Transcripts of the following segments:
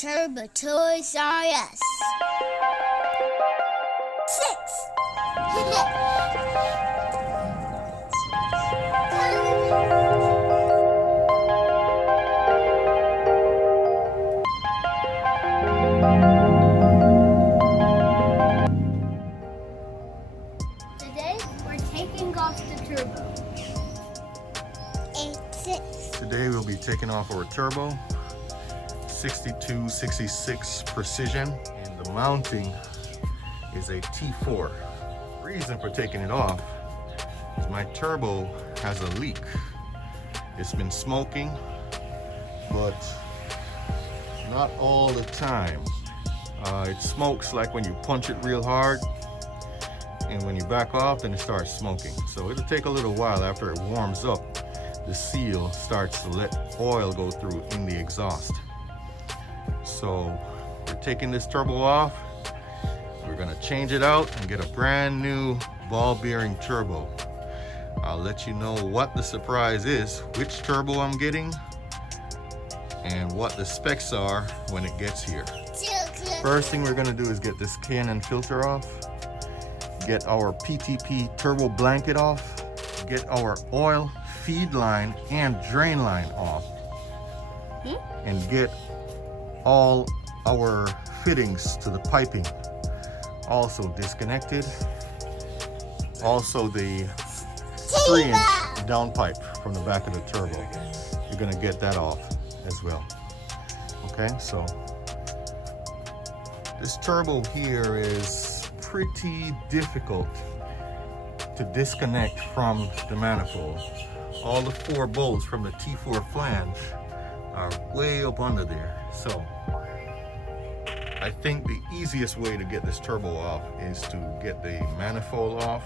Turbo Toys R Us. 6. Today we're taking off the turbo. 86. Today we'll be taking off our turbo 6266 precision, and the mounting is a T4. The reason for taking it off is my turbo has a leak. It's been smoking, but not all the time. It smokes like when you punch it real hard, and when you back off, then it starts smoking. So it'll take a little while. After it warms up, the seal starts to let oil go through in the exhaust. So we're taking this turbo off. We're gonna change it out and get a brand new ball bearing turbo. I'll let you know what the surprise is, which turbo I'm getting, and what the specs are when it gets here. First thing we're gonna do is get this K&N filter off, get our PTP turbo blanket off, get our oil feed line and drain line off, and get all our fittings to the piping also disconnected. Also the 3-inch down pipe from the back of the turbo, you're gonna get that off as well. Okay, so this turbo here is pretty difficult to disconnect from the manifold. All the 4 bolts from the T4 flange are way up under there. So I think the easiest way to get this turbo off is to get the manifold off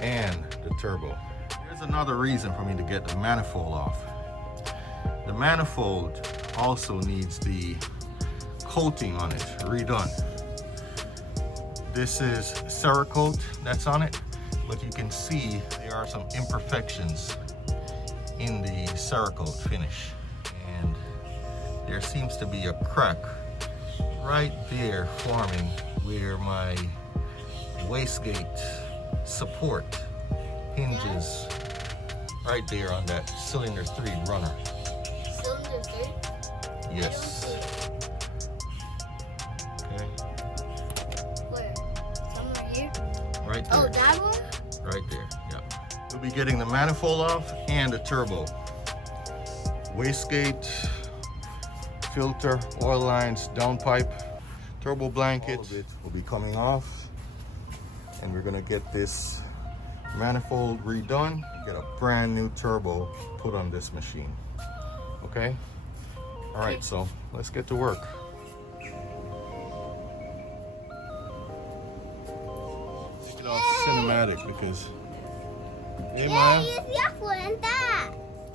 and the turbo. There's another reason for me to get the manifold off. The manifold also needs the coating on it redone. This is Cerakote that's on it, but you can see there are some imperfections in the Cerakote finish, and there seems to be a crack right there forming where my wastegate support hinges, right there on that cylinder 3 runner. Cylinder 3? Yes. Okay. Where? Somewhere here? Right there. Oh, that one? Right there, yeah. We'll be getting the manifold off and the turbo. Wastegate, filter, oil lines, downpipe, turbo blanket. All of it will be coming off, and we're gonna get this manifold redone, get a brand new turbo put on this machine. Okay? All right, so let's get to work. Get off cinematic because, hey man.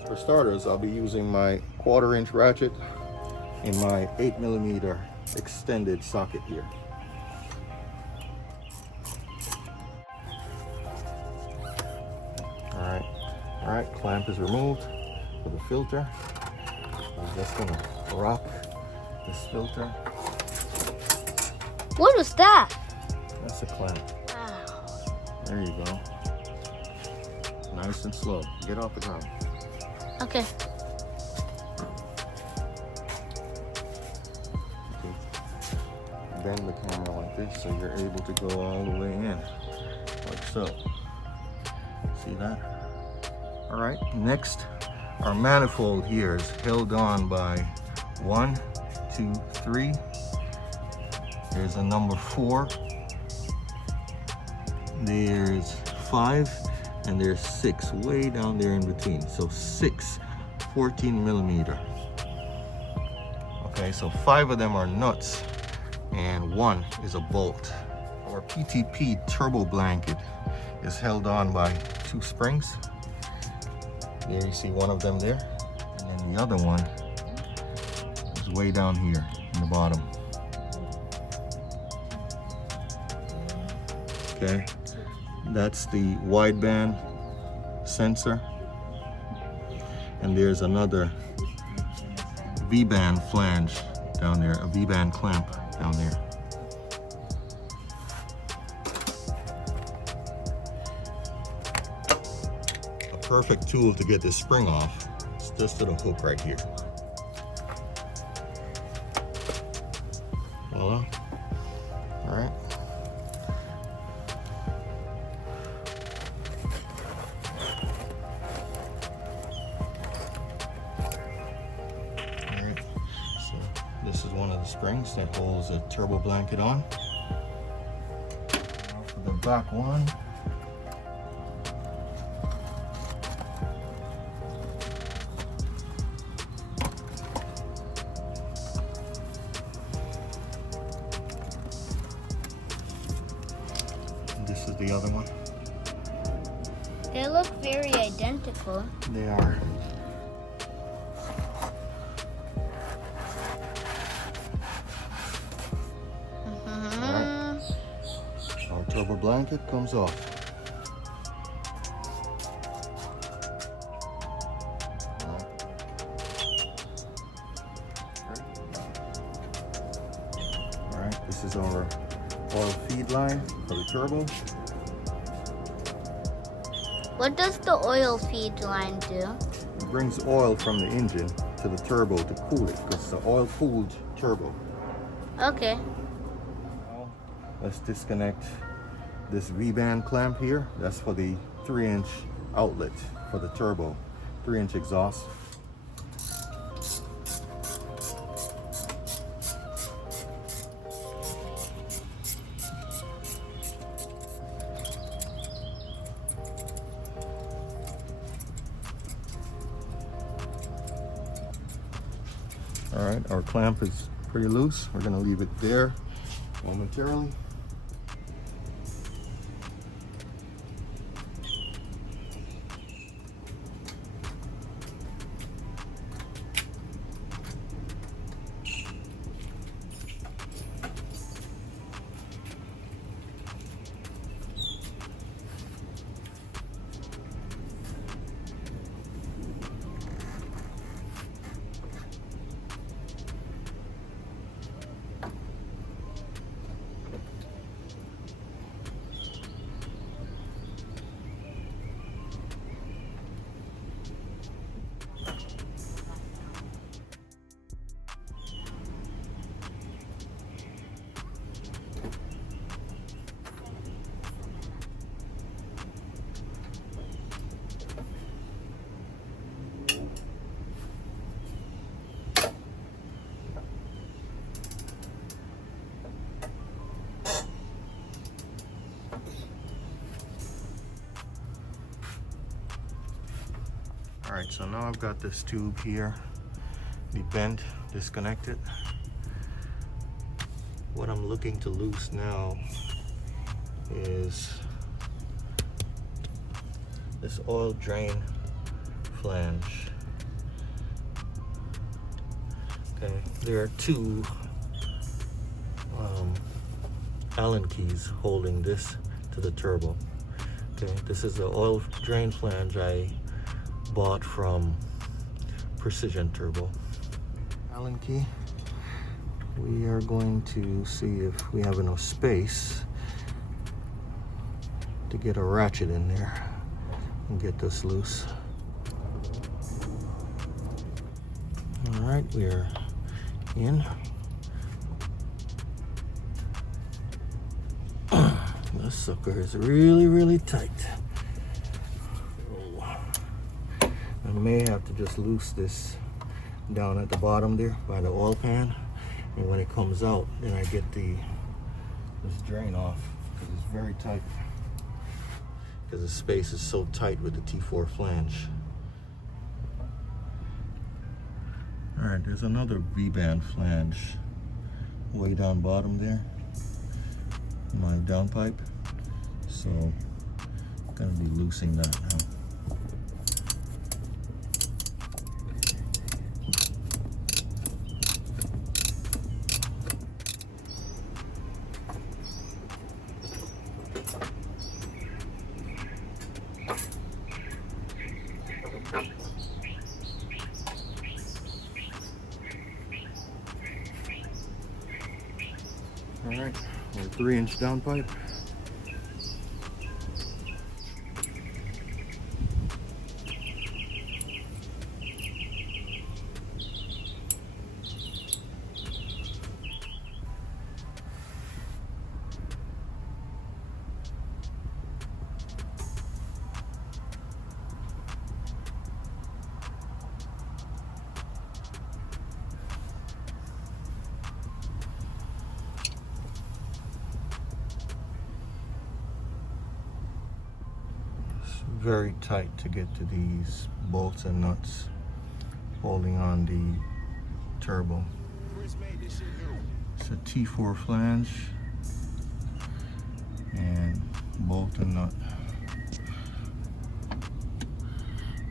For starters, I'll be using my 1/4-inch ratchet in my 8mm extended socket here. All right, clamp is removed for the filter. I'm just gonna rock this filter. What was that? That's a clamp. Wow. There you go. Nice and slow. Get off the ground. Okay. Bend the camera like this so you're able to go all the way in, like so. See that? All right, next, our manifold here is held on by 1, 2, 3. There's a number 4. There's 5, and there's 6 way down there in between. So 6 14mm. Okay, so 5 of them are nuts, and 1 is a bolt. Our PTP turbo blanket is held on by 2 springs. There you see one of them there, and then the other one is way down here in the bottom. Okay, that's the wideband sensor, and there's another V-band flange down there, a V-band clamp down there. A perfect tool to get this spring off is just to the hook right here. Voila. All right. This is one of the springs that holds a turbo blanket on. Now for the back one. This is the other one. They look very identical. They are. Our turbo blanket comes off. All right, this is our oil feed line for the turbo. What does the oil feed line do? It brings oil from the engine to the turbo to cool it, because it's an oil-cooled turbo. Okay. Now, let's disconnect this V-band clamp here. That's for the 3-inch outlet for the turbo, 3-inch exhaust. All right, our clamp is pretty loose. We're gonna leave it there momentarily. All right, so now I've got this tube here, the bent, disconnected. What I'm looking to loose now is this oil drain flange. Okay, there are two Allen keys holding this to the turbo. Okay, this is the oil drain flange I bought from Precision Turbo. Allen key. We are going to see if we have enough space to get a ratchet in there and get this loose. All right, we're in. This sucker is really, really tight. I may have to just loose this down at the bottom there by the oil pan, and when it comes out, then I get this drain off, because it's very tight, because the space is so tight with the T4 flange. All right, there's another V-band flange way down bottom there, my downpipe, so I'm gonna be loosening that now. Alright, our 3-inch downpipe. Very tight to get to these bolts and nuts holding on the turbo. It's a T4 flange and bolt and nut.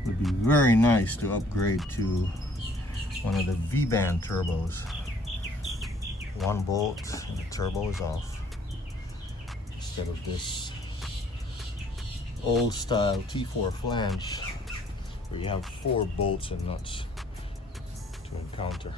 Would be very nice to upgrade to one of the V-band turbos. One bolt and the turbo is off, instead of this old style T4 flange where you have 4 bolts and nuts to encounter.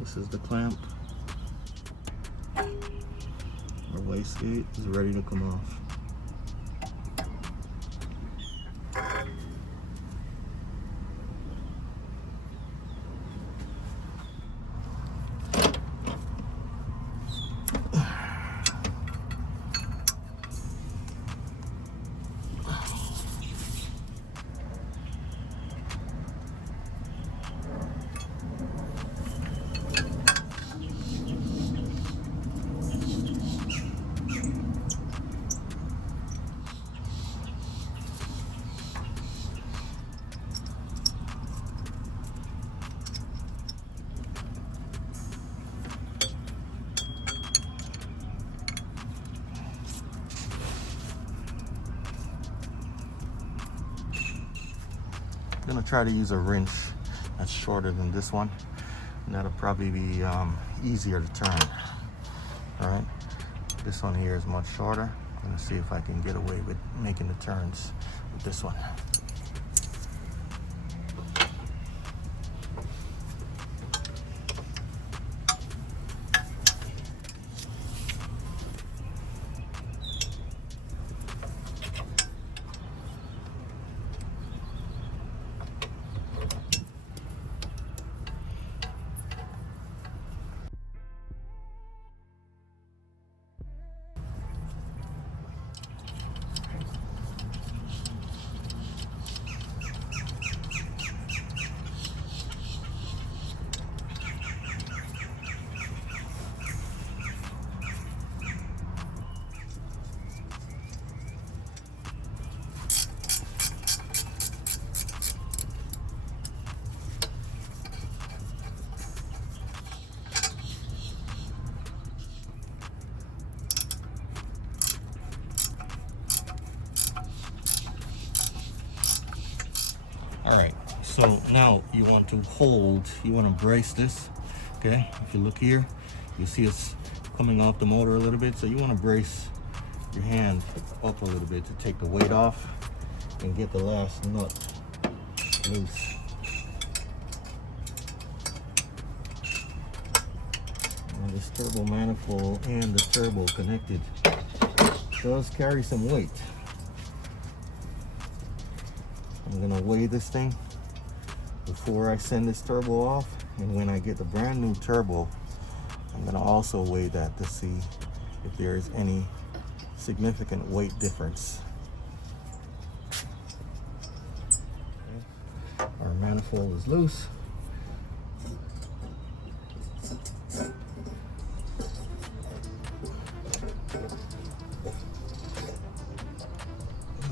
This is the clamp. Our wastegate is ready to come off. I'm gonna try to use a wrench that's shorter than this one, and that'll probably be easier to turn. All right, this one here is much shorter. I'm gonna see if I can get away with making the turns with this one. All right, so now you want to brace this, okay? If you look here, you see it's coming off the motor a little bit, so you want to brace your hand up a little bit to take the weight off and get the last nut loose. Now this turbo manifold and the turbo connected does carry some weight. I'm gonna weigh this thing before I send this turbo off, and when I get the brand new turbo, I'm gonna also weigh that to see if there is any significant weight difference. Okay. Our manifold is loose.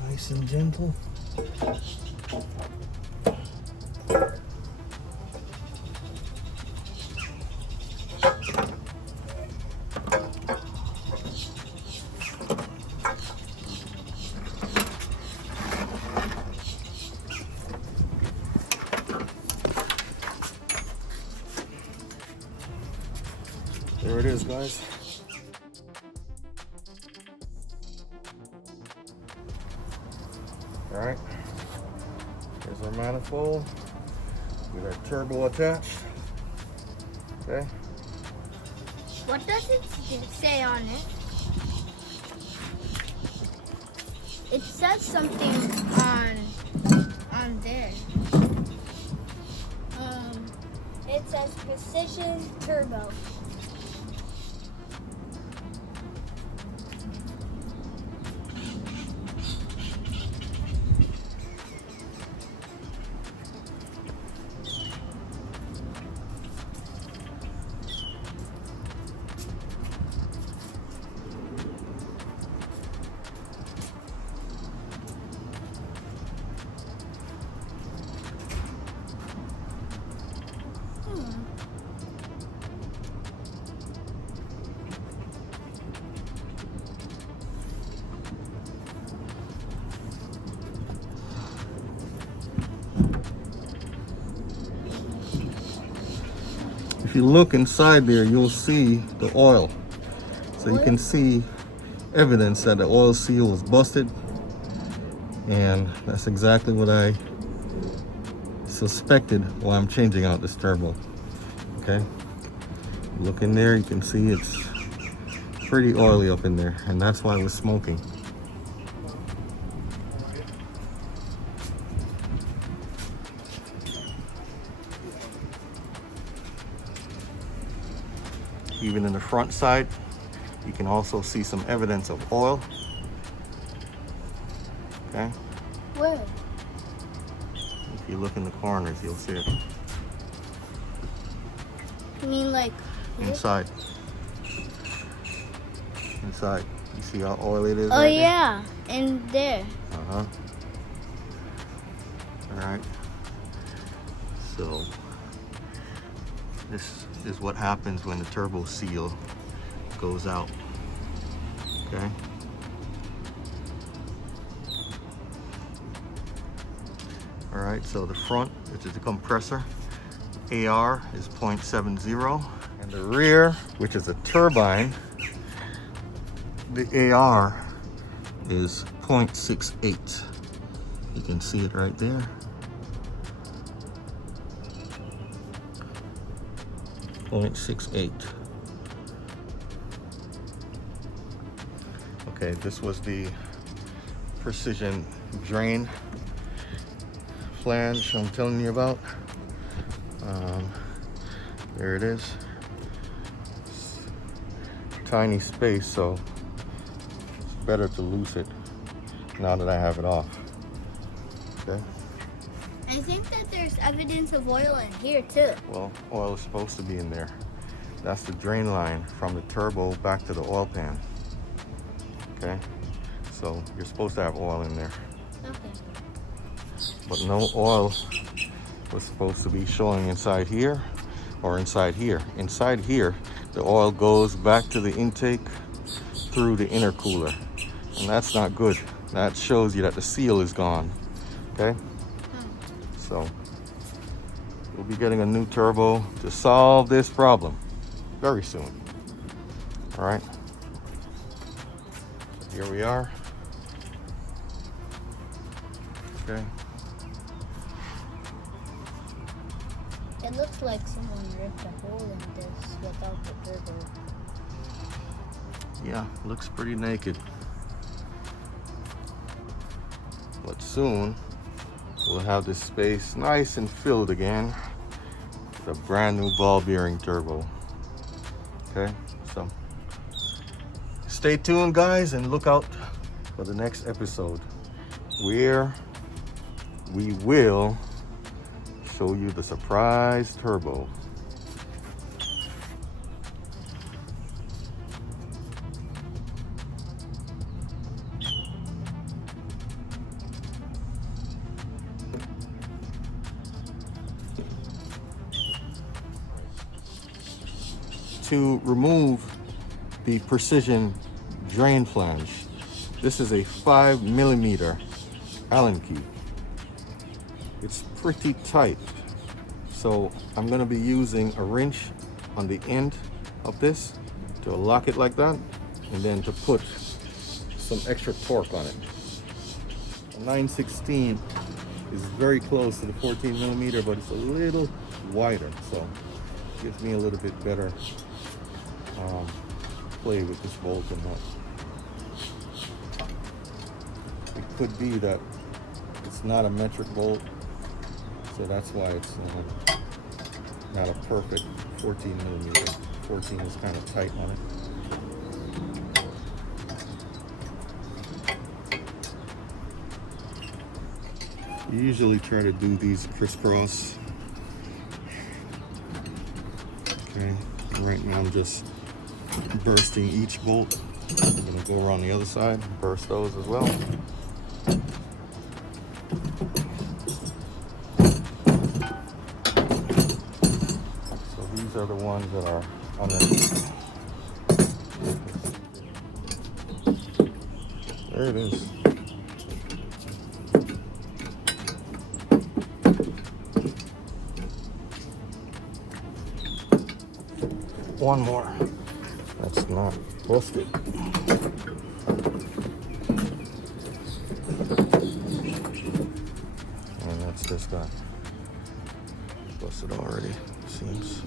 Nice and gentle. is, guys. All right, here's our manifold with our turbo attached. Okay. What does it say on it? It says something on there. It says precision turbo. If you look inside there, you'll see the oil. So you can see evidence that the oil seal was busted. And that's exactly what I suspected while I'm changing out this turbo. Okay. Look in there, you can see it's pretty oily up in there. And that's why it was smoking. Even in the front side, you can also see some evidence of oil. Okay. Where? If you look in the corners, you'll see it. You mean like Inside. Inside. You see how oily it is? Oh right yeah, in there. Uh-huh. Alright. So this is what happens when the turbo seal goes out. Okay. Alright, so the front, which is the compressor, AR is 0.70, and the rear, which is a turbine, the AR is 0.68. You can see it right there. .68. Okay, this was the precision drain flange I'm telling you about. There it is. Tiny space, so it's better to loose it now that I have it off. Okay. I think that there's evidence of oil in here too. Well, oil is supposed to be in there. That's the drain line from the turbo back to the oil pan. Okay, so you're supposed to have oil in there. Okay. But no oil was supposed to be showing inside here or inside here. Inside here, the oil goes back to the intake through the intercooler. And that's not good. That shows you that the seal is gone. Okay? So we'll be getting a new turbo to solve this problem very soon. All right. Here we are. Okay. It looks like someone ripped a hole in this without the turbo. Yeah, looks pretty naked. But soon we'll have this space nice and filled again with a brand new ball bearing turbo. Okay, so stay tuned, guys, and look out for the next episode where we will show you the surprise turbo. To remove the precision drain flange, this is a 5mm Allen key. It's pretty tight, so I'm going to be using a wrench on the end of this to lock it like that, and then to put some extra torque on it. A 916 is very close to the 14 millimeter, but it's a little wider, so it gives me a little bit better play with this bolt and nut. It could be that it's not a metric bolt, so that's why it's not a perfect 14 millimeter. 14 is kind of tight on it. You usually try to do these crisscross. Okay, right now I'm just bursting each bolt. I'm gonna go around the other side, burst those as well. So these are the ones that are underneath. There it is. One more. That's not busted. And that's this guy. Busted already, seems.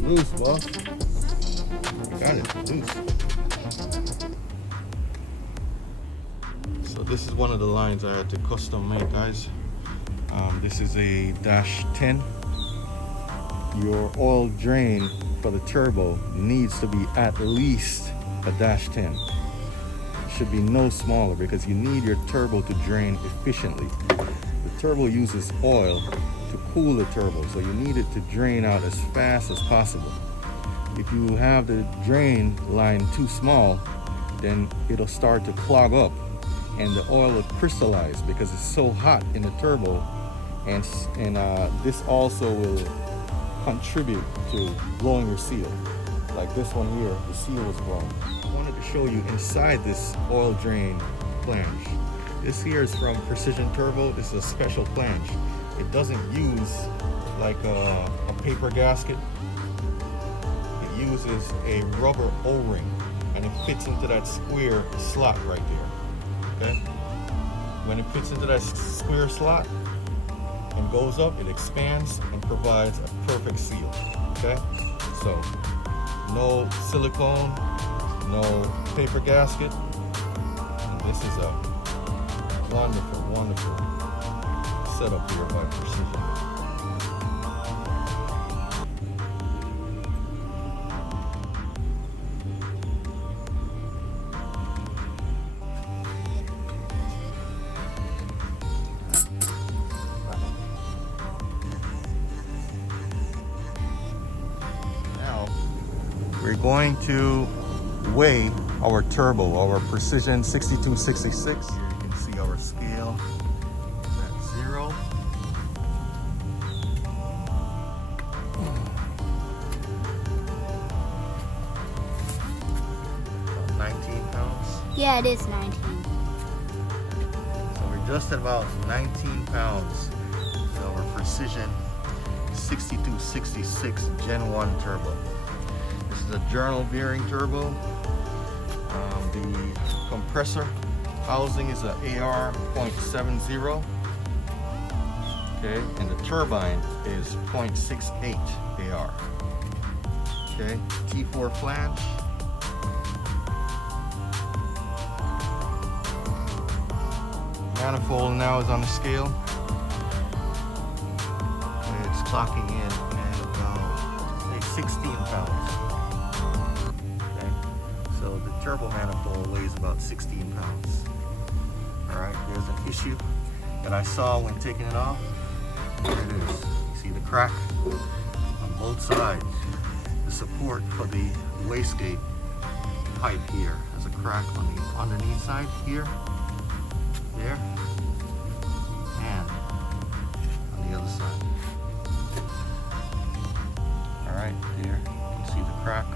Loose, boss. Got it, loose. So this is one of the lines I had to custom make, guys. This is a -10. Your oil drain for the turbo needs to be at least a -10. It should be no smaller because you need your turbo to drain efficiently. The turbo uses oil to cool the turbo, so you need it to drain out as fast as possible. If you have the drain line too small, then it'll start to clog up and the oil will crystallize because it's so hot in the turbo, and this also will contribute to blowing your seal. Like this one here, the seal was blown. I wanted to show you inside this oil drain flange. This here is from Precision Turbo. This is a special flange. It doesn't use like a paper gasket. It uses a rubber O-ring and it fits into that square slot right there. Okay? When it fits into that square slot and goes up, it expands and provides a perfect seal. Okay? So, no silicone, no paper gasket. And this is a wonderful, wonderful setup here by Precision. We're going to weigh our turbo, our Precision 6266. Here you can see our scale is at 0. About 19 pounds. Yeah, it is 19. So we're just at about 19 pounds with our Precision 6266 Gen 1 turbo. This is a journal bearing turbo. The compressor housing is an AR.70. Okay, and the turbine is 0.68 AR. Okay, T4 flange. Manifold now is on the scale. Okay, it's clocking in at about 16 pounds. So the turbo manifold weighs about 16 pounds. All right, there's an issue that I saw when taking it off. There it is. You see the crack on both sides. The support for the wastegate pipe here has a crack on the underneath side here, there, and on the other side. All right, there, you can see the crack.